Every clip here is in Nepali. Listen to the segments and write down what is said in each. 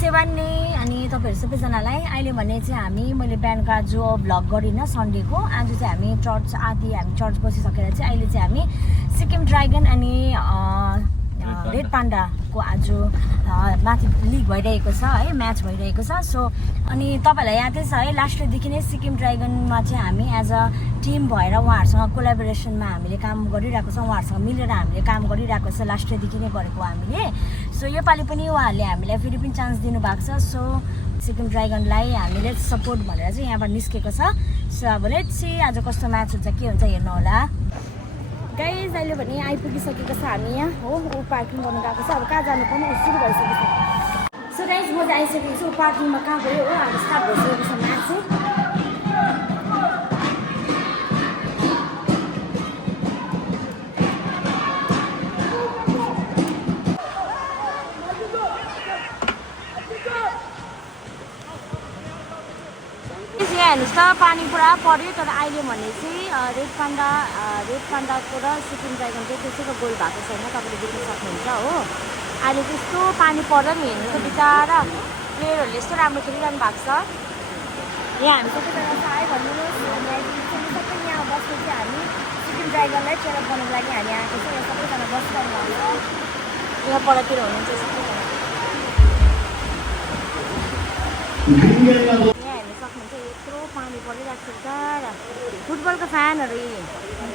सेवान्ने अनि तपाईहरु सबैजनालाई अहिले भने चाहिँ मैले बिहानका जो भ्लग गरिन सन्डेको आज चाहिँ हामी चर्च बसिसकेर चाहिँ अहिले चाहिँ हामी सिक्किम ड्रागन अनि रेड पान्डाको आज माथि लिग भइरहेको छ है म्याच भइरहेको छ सो अनि तपाईहरुलाई यादै छ है लास्ट इयरदेखि नै सिक्किम ड्रागनमा चाहिँ हामी एज अ टिम भएर उहाँहरुसँग कोलाबोरेसनमा हामीले काम गरिरहेको छौं उहाँहरुसँग मिलेर हामीले काम गरिरहेको छ लास्ट इयरदेखि नै गरेको हामीले सो यो पालि पनि उहाँहरुले हामीलाई फेरि पनि चान्स दिनु भएको छ सो सिक्किम ड्रागनलाई हामीले सपोर्ट भनेर चाहिँ यहाँबाट निस्केको छ सो अब लेट्स सी आज कस्तो म्याच हुन्छ के हुन्छ हेर्नु होला गाइज अहिले भने आइपुगिसकेको छ हामी यहाँ हो ऊ पार्किङ गर्नु गएको छ अब कहाँ जानुपर्ने सुरु भइसकेको छ सो गाइज म चाहिँ आइसकेको छु पार्किङमा कहाँ गयो हो अब स्टार्ट भइसकेको छ म्याच चाहिँ हेर्नुहोस् त पानी पुरा पर्यो तर अहिले भने चाहिँ रेड पान्डाको र सिक्किम ड्रागन चाहिँ त्यसैको गोल भएको छैन तपाईँले देख्न सक्नुहुन्छ हो अहिले त्यस्तो पानी पर्दा नि हेर्नुहोस् त बिचारा प्लेयरहरूले यस्तो राम्रो खेलिरहनु भएको छ यहाँ हामी सबैजना चाहिँ आयो भन्नुहोस् सबै यहाँ बस्नु चाहिँ हामी सिक्किम ड्रागनलाई चेयरअप गर्नुको लागि हामी आएको छौँ यहाँ सबैजना बसिरहनु भएको छ यहाँ परतिर हुनुहुन्छ सबैजना पानी परिरहेको छ बिचारा फुटबलको फ्यानहरू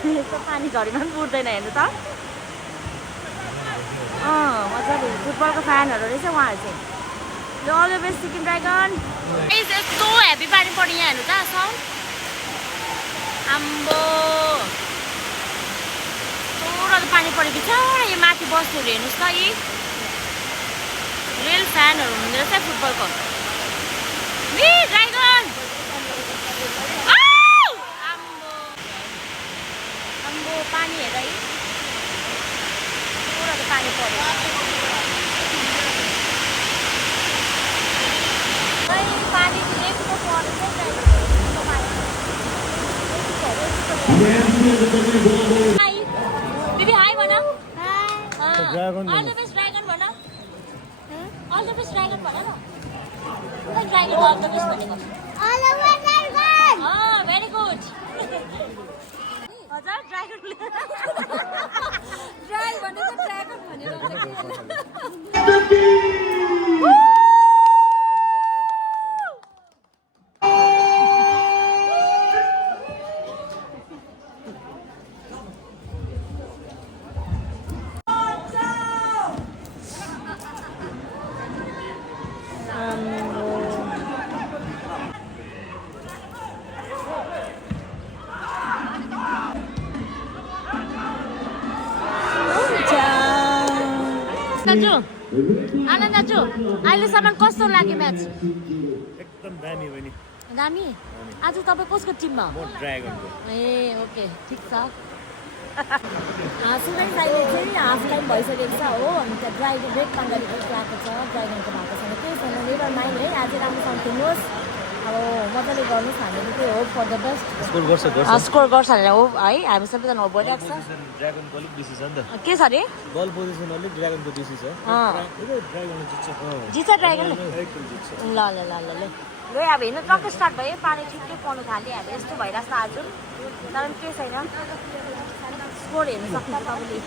यस्तो पानी झरीमा पनि उठ्दैन हेर्नु त मजाले फुटबलको फ्यानहरू रहेछ उहाँहरू चाहिँ यो all the best Sikkim dragon यस्तो हेभी पानी पर्यो यहाँ हेर्नु त साउन्ड आम्बो थोरै पानी पऱ्यो बिचारा यो माथि बस्नेहरू हेर्नुहोस् त यी रेल फ्यानहरू हुँदो रहेछ फुटबलको ड्रागन पानी हेर है पुरा पानी पर्यो पानी यस्तो दिदी हाई भन अल द बेस्ट ड्रागन भन अल द बेस्ट ड्रागन भन न ड्रागन अल द बेस्ट भनेको भेरी गुड हजुर ड्रागन ड्रागन भनेको ड्रागन भनेर आनन्द दाजु अहिलेसम्म कस्तो लाग्यो म्याच एकदम दामी बनी दामी आज तपाईँ कसको टिममा ड्रागनको ए ओके ठिक छ सुनै अहिले चाहिँ हाफ टाइम भइसकेको छ हो अनि त्यहाँ ड्रागन रेड पान्डाले जस्तो लागेको छ ड्रागनको भएको छैन केही छैन नेभर माइन्ड है आज राम्रोसँग खेल्नुहोस् अब मजाले गर्नुहोस् हामीले त्यही hope for the best score गर्छ भनेर हो है हामी सबैजना होप गरिरहेको छ ड्रागनको अलिक बेसी छ नि त के छ अरे बल पोजिसन अलिक ड्रागनको बेसी छ ड्रागन जित्छ ड्रागन ल ल ल ल ल ल अब हेर्नु टक्क स्टार्ट भयो पानी ठिकै पर्नु थाल्यो अब यस्तो भइरहेको छ आज तर केही छैन स्कोर हेर्नु सक्छ तपाईँले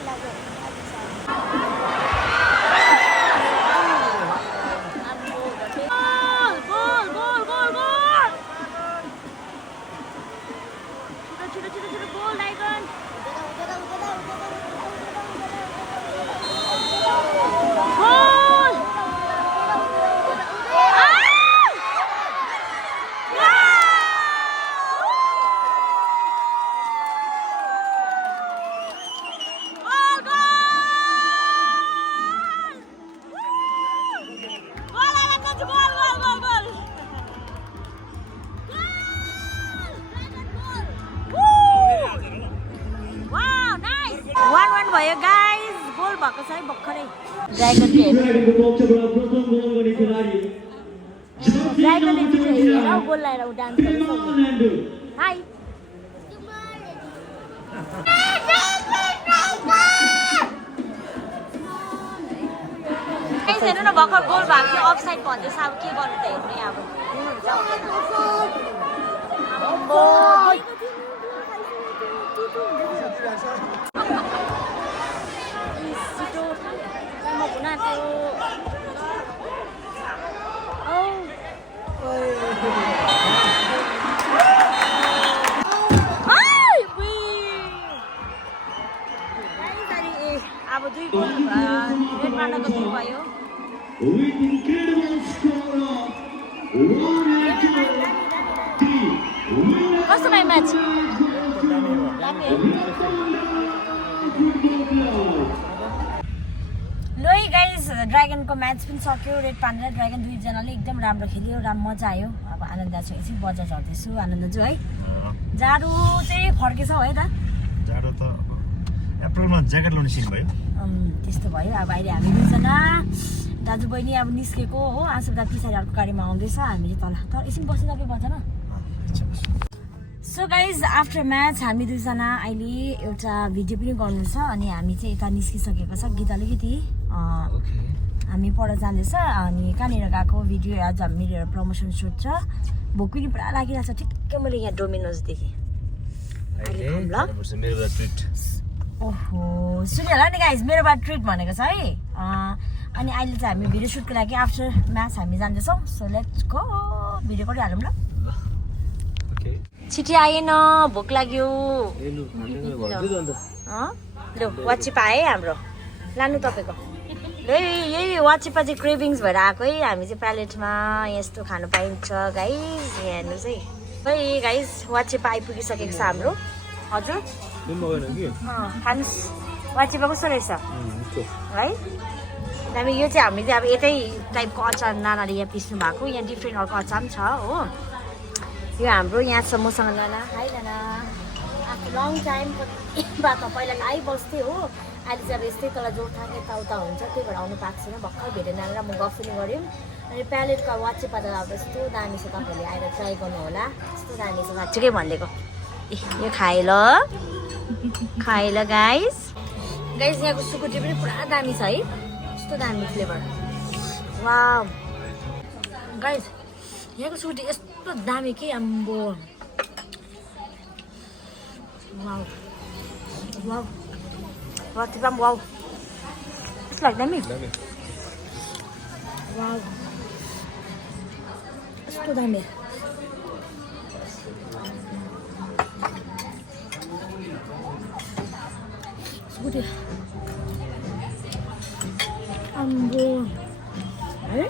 भयो गाइस गोल भएको छ है भर्खरै ड्रागनले जित्यो गोल लगाएर उ डान्स गर्छ हाई हेर्नु न भर्खर गोल भएको थियो अफ साइड भन्दैछ अब के गर्नु त हेर्नु अब अब 2 गोल रेड मार्नको 2 भयो with incredible score of 1-3. कस्तो भयो म्याच लो गाइस ड्रागनको म्याच पनि सक्यो रेड पान्डा र ड्रागन दुईजनाले एकदम राम्रो खेल्यो मजा आयो अब आनन्द छ एकछिन बजार झर्दैछु आनन्द जो है जाडो चाहिँ फर्केछ है त जाडो त अप्रिलमा ज्याकेट लाउने सिन भयो त्यस्तो भयो अब अहिले हामी दुईजना दाजुबहिनी अब निस्केको हो आशुदा पछाडि अर्को गाडीमा आउँदैछ हामी चाहिँ तल तर एकछिन बस्नु तपाईँ बजान सो गाइज आफ्टर म्याच हामी दुईजना अहिले एउटा भिडियो पनि गर्नु छ अनि हामी चाहिँ यता निस्किसकेको छ गीत अलिकति हामी पर जाँदैछ अनि कहाँनिर गएको भिडियो आज मेरो प्रमोसन सुट छ भोक पनि पुरा लागिरहेको छ ठिक्कै मैले यहाँ डोमिनोजदेखि ओहो सुन्यो होला नि गाइज मेरोबाट ट्रिट भनेको छ है अनि अहिले चाहिँ हामी भिडियो सुटको लागि आफ्टर म्याच हामी जाँदैछौँ सो लेट्स गो भिडियो गरिहालौँ ल छिटी आएन भोक लाग्यो ल वाचिपा आए हाम्रो लानु तपाईँको यही वाचिपा चाहिँ क्रेभिङ्स भएर आएको है हामी चाहिँ प्यालेटमा यस्तो खानु पाइन्छ गाइज हेर्नुहोस् है खै गाइज वाचिपा आइपुगिसकेको छ हाम्रो हजुर खानुहोस् वाचिपा कस्तो रहेछ है हामी यो चाहिँ हामी चाहिँ अब यतै टाइपको अचार नानाले यहाँ पिस्नु भएको यहाँ डिफ्रेन्ट अर्को अचार पनि छ हो यो हाम्रो यहाँ छ मसँग नाना हाई नाना आफ्नो लङ टाइम बादमा पहिला आइबस्थेँ हो अहिले चाहिँ अब यस्तै तल जोरथाङ यताउता हुन्छ त्यही भएर आउनु पाएको छैन भर्खर भेटेँ नाना र म गफ पनि गऱ्यौँ अनि प्यालेटको वाचिपा त अब यस्तो दामी छ तपाईँहरूले आएर ट्राई गर्नु होला यस्तो दामी छ साँच्चीकै भनिदिएको यो खाए ल गाइस यहाँको सुकुटी पनि पुरा दामी छ है यस्तो दामी फ्लेभर वाउ गाइस यहाँको सुकुटी यस्तो दामी के आम्बो वाउ वाउ वाचिपा वाउ कस्तो लाग्छ दामी वाउ यस्तो दामी सुकुटी आम्बो है